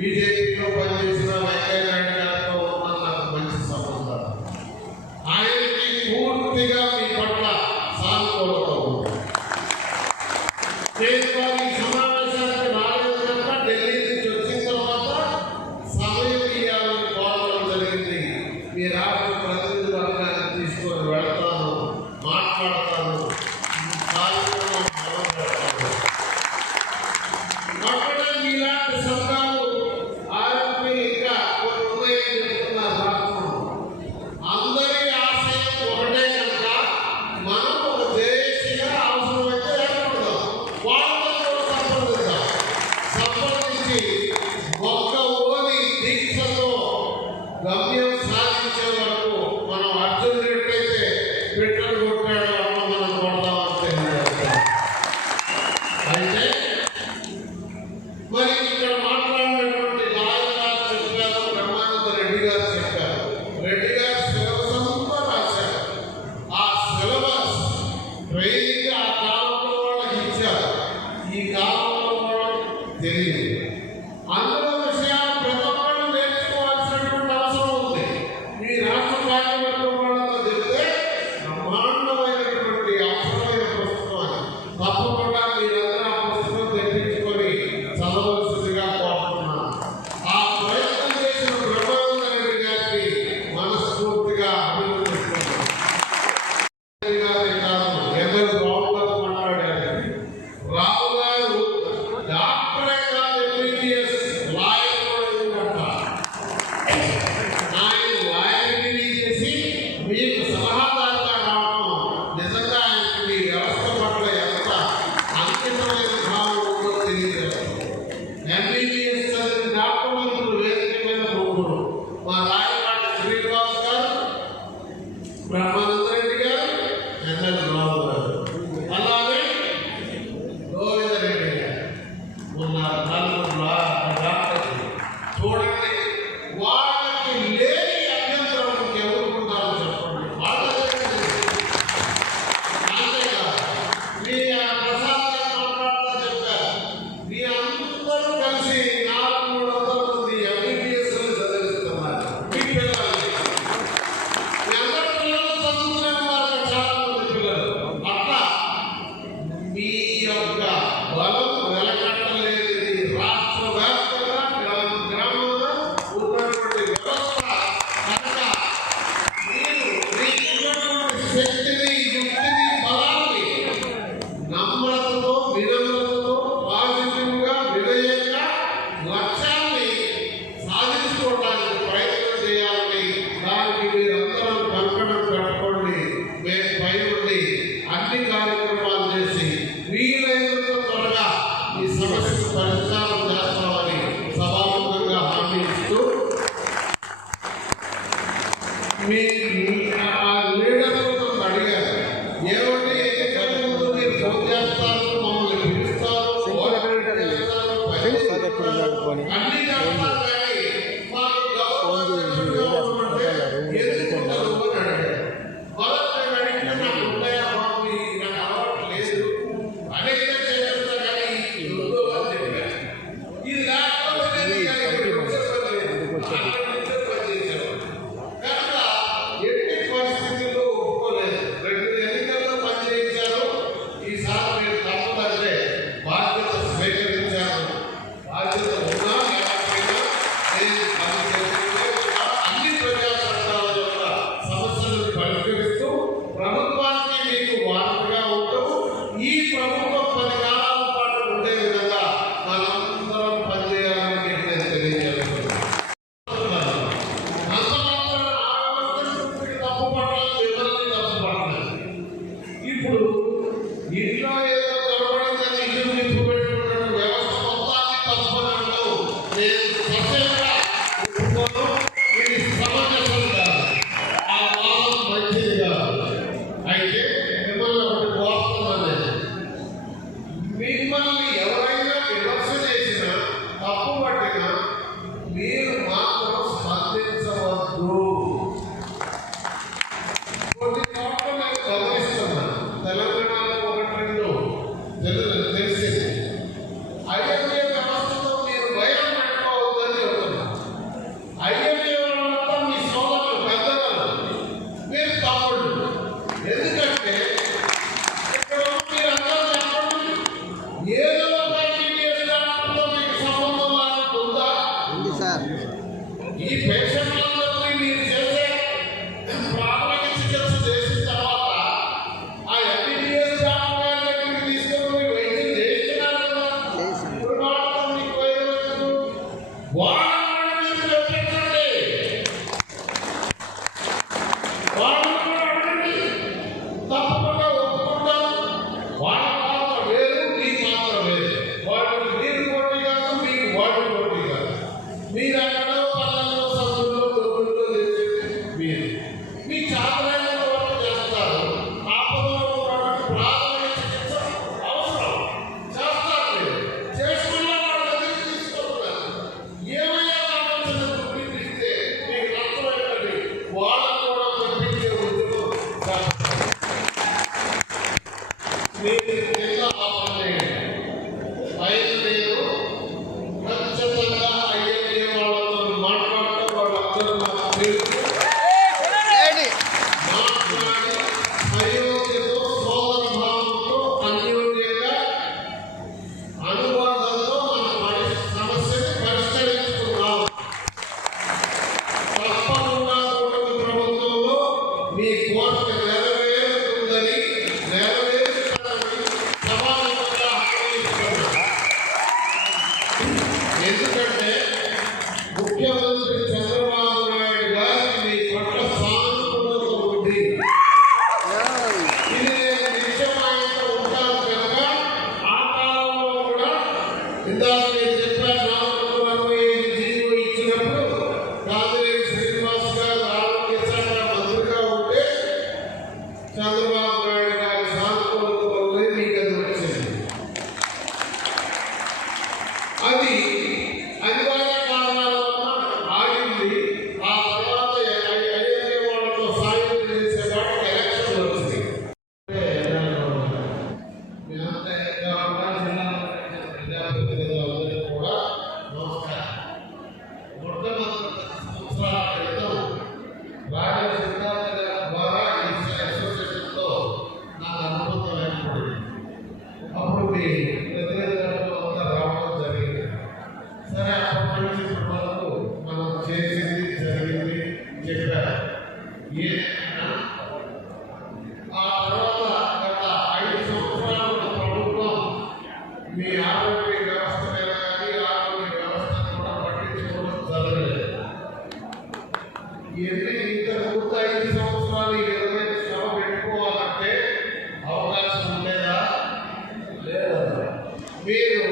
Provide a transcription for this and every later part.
బీజేపీలో పనిచేసిన వెంకయ్య నాయుడు గారితో ఉన్న నాకు మంచి సంబంధాలు. ఆయనకి పూర్తిగా మీ పట్ల సానుకూలత ఉంది. కేజ్రీవాల్ సమయం ఇవ్వాలని కోరడం జరిగింది. మీ రాష్ట్ర Why? ముఖ్యమంత్రి చంద్రబాబు నాయుడు గారు మీ పట్ల సానుకూలత ఉంది ఇది నిత్యమైన ఉంటారు ఆ కాలంలో కూడా ఇందాక నేను చెప్పాను శ్రీనివాస్ గారు ఆరోగ్య శాఖ ఆ తర్వాత ఐదు సంవత్సరాలు ప్రభుత్వం మీ ఆరోగ్య వ్యవస్థ మీద కానీ ఆరోగ్య వ్యవస్థను కూడా పట్టించుకోవడం ఇంత పూర్తి ఐదు సంవత్సరాలు ఇరవై శ్రమ పెట్టుకోవాలంటే అవకాశం ఉండేదా? మీరు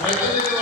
ప్రజలు